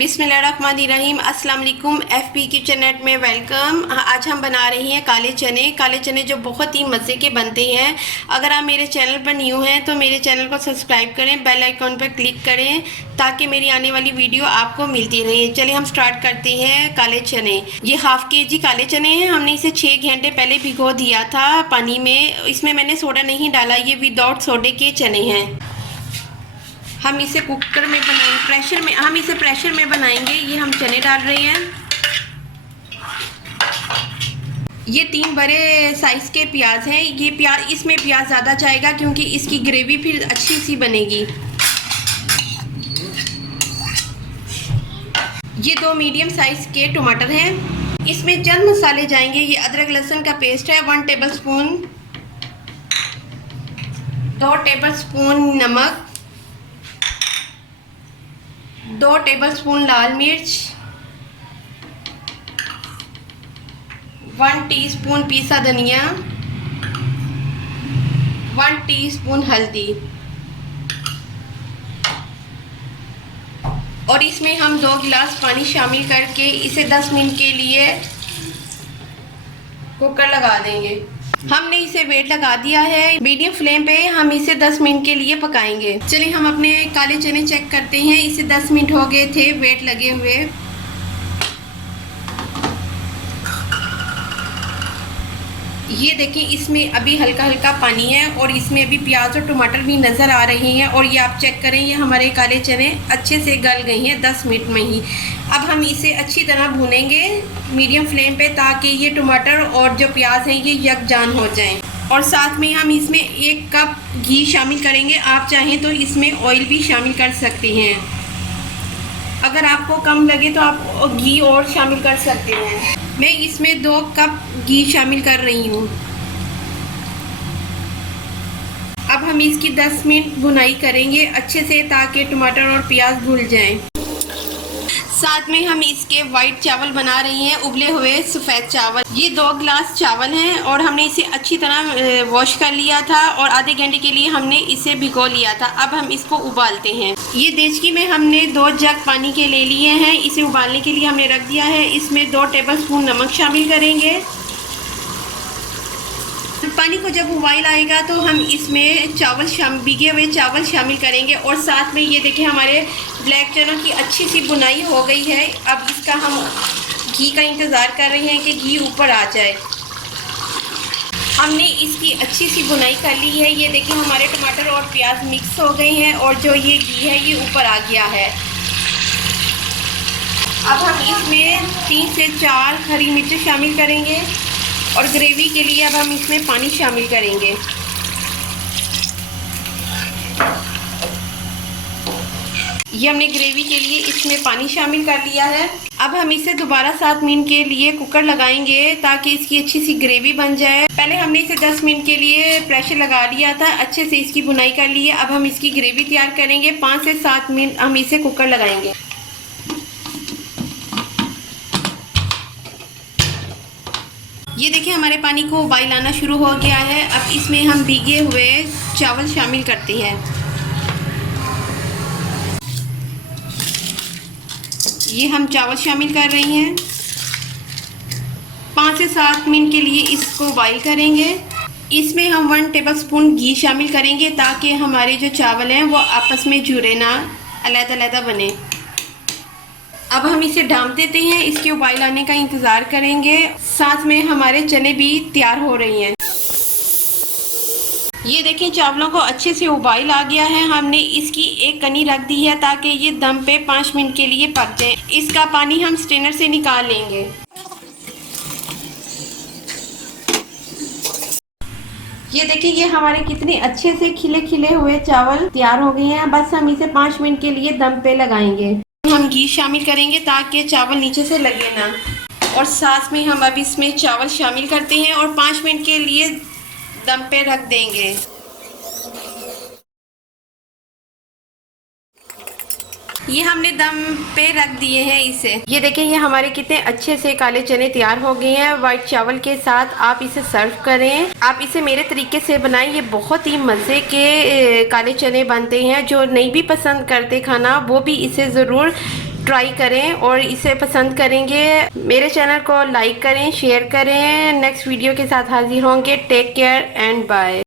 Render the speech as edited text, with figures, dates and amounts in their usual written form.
बिस्मिल्लाहिर्रहमानिर्रहीम। अस्सलाम वालेकुम। FP किचन नेट में वेलकम। आज हम बना रही हैं काले चने जो बहुत ही मज़े के बनते हैं। अगर आप मेरे चैनल पर न्यू हैं तो मेरे चैनल को सब्सक्राइब करें, बेल आइकॉन पर क्लिक करें ताकि मेरी आने वाली वीडियो आपको मिलती रहे। चलिए हम स्टार्ट करते हैं। काले चने, ये हाफ़ KG काले चने हैं। हमने इसे 6 घंटे पहले भिगो दिया था पानी में। इसमें मैंने सोडा नहीं डाला, ये विदाउट सोडे के चने हैं। हम इसे कुकर में बनाएंगे, हम इसे प्रेशर में बनाएंगे। ये हम चने डाल रहे हैं। ये 3 बड़े साइज़ के प्याज हैं। ये प्याज, इसमें प्याज ज़्यादा जाएगा क्योंकि इसकी ग्रेवी फिर अच्छी सी बनेगी। ये 2 मीडियम साइज़ के टमाटर हैं। इसमें चंद मसाले जाएंगे। ये अदरक लहसुन का पेस्ट है 1 टेबलस्पून, 2 टेबलस्पून नमक, 2 टेबलस्पून लाल मिर्च, 1 टीस्पून पिसा धनिया, 1 टीस्पून हल्दी, और इसमें हम 2 गिलास पानी शामिल करके इसे 10 मिनट के लिए कुकर लगा देंगे। हमने इसे वेट लगा दिया है। मीडियम फ्लेम पे हम इसे 10 मिनट के लिए पकाएंगे। चलिए हम अपने काले चने चेक करते हैं। इसे 10 मिनट हो गए थे वेट लगे हुए। ये देखिए, इसमें अभी हल्का हल्का पानी है और इसमें अभी प्याज और टमाटर भी नज़र आ रहे हैं। और ये आप चेक करें, ये हमारे काले चने अच्छे से गल गए हैं 10 मिनट में ही। अब हम इसे अच्छी तरह भूनेंगे मीडियम फ्लेम पे ताकि ये टमाटर और जो प्याज हैं ये यकजान हो जाएं। और साथ में हम इसमें 1 कप घी शामिल करेंगे। आप चाहें तो इसमें ऑयल भी शामिल कर सकते हैं। अगर आपको कम लगे तो आप घी और शामिल कर सकते हैं। मैं इसमें 2 कप घी शामिल कर रही हूँ। अब हम इसकी 10 मिनट भुनाई करेंगे अच्छे से ताकि टमाटर और प्याज भून जाएं। साथ में हम इसके वाइट चावल बना रही हैं, उबले हुए सफ़ेद चावल। ये 2 गिलास चावल हैं और हमने इसे अच्छी तरह वॉश कर लिया था और आधे घंटे के लिए हमने इसे भिगो लिया था। अब हम इसको उबालते हैं। ये देचकी में हमने 2 जग पानी के ले लिए हैं। इसे उबालने के लिए हमने रख दिया है। इसमें 2 टेबलस्पून नमक शामिल करेंगे। पानी को जब उबाल आएगा तो हम इसमें भीगे हुए चावल शामिल करेंगे। और साथ में ये देखिए, हमारे ब्लैक चनों की अच्छी सी बुनाई हो गई है। अब इसका हम घी का इंतज़ार कर रहे हैं कि घी ऊपर आ जाए। हमने इसकी अच्छी सी बुनाई कर ली है। ये देखिए, हमारे टमाटर और प्याज मिक्स हो गए हैं और जो ये घी है ये ऊपर आ गया है। अब हम इसमें 3 से 4 हरी मिर्च शामिल करेंगे और ग्रेवी के लिए अब हम इसमें पानी शामिल करेंगे। ये हमने ग्रेवी के लिए इसमें पानी शामिल कर लिया है। अब हम इसे दोबारा 7 मिनट के लिए कुकर लगाएंगे ताकि इसकी अच्छी सी ग्रेवी बन जाए। पहले हमने इसे 10 मिनट के लिए प्रेशर लगा लिया था, अच्छे से इसकी बुनाई कर ली है। अब हम इसकी ग्रेवी तैयार करेंगे। 5 से 7 मिनट हम इसे कुकर लगाएंगे। ये देखिए, हमारे पानी को उबाल आना शुरू हो गया है। अब इसमें हम भीगे हुए चावल शामिल करते हैं। ये हम चावल शामिल कर रही हैं। 5 से 7 मिनट के लिए इसको बॉईल करेंगे। इसमें हम 1 टेबलस्पून घी शामिल करेंगे ताकि हमारे जो चावल हैं वो आपस में जुड़े ना, अलग-अलग बने। अब हम इसे ढाँप देते हैं। इसके उबाल आने का इंतज़ार करेंगे। साथ में हमारे चने भी तैयार हो रही हैं। ये देखें, चावलों को अच्छे से उबाल आ गया है। हमने इसकी 1 कनी रख दी है ताकि ये दम पे 5 मिनट के लिए पक जाए। इसका पानी हम स्ट्रेनर से निकाल लेंगे। ये देखिए, ये हमारे कितने अच्छे से खिले खिले हुए चावल तैयार हो गए हैं। बस हम इसे 5 मिनट के लिए दम पे लगाएंगे। हम घी शामिल करेंगे ताकि चावल नीचे से लगे ना। और साथ में हम अब इसमें चावल शामिल करते हैं और 5 मिनट के लिए दम पे रख देंगे। ये हमने दम पे रख दिए हैं इसे। ये देखें, ये हमारे कितने अच्छे से काले चने तैयार हो गए हैं वाइट चावल के साथ। आप इसे सर्व करें। आप इसे मेरे तरीके से बनाएं। ये बहुत ही मज़े के काले चने बनते हैं। जो नहीं भी पसंद करते खाना, वो भी इसे ज़रूर ट्राई करें और इसे पसंद करेंगे। मेरे चैनल को लाइक करें, शेयर करें। नेक्स्ट वीडियो के साथ हाजिर होंगे। Take care and bye.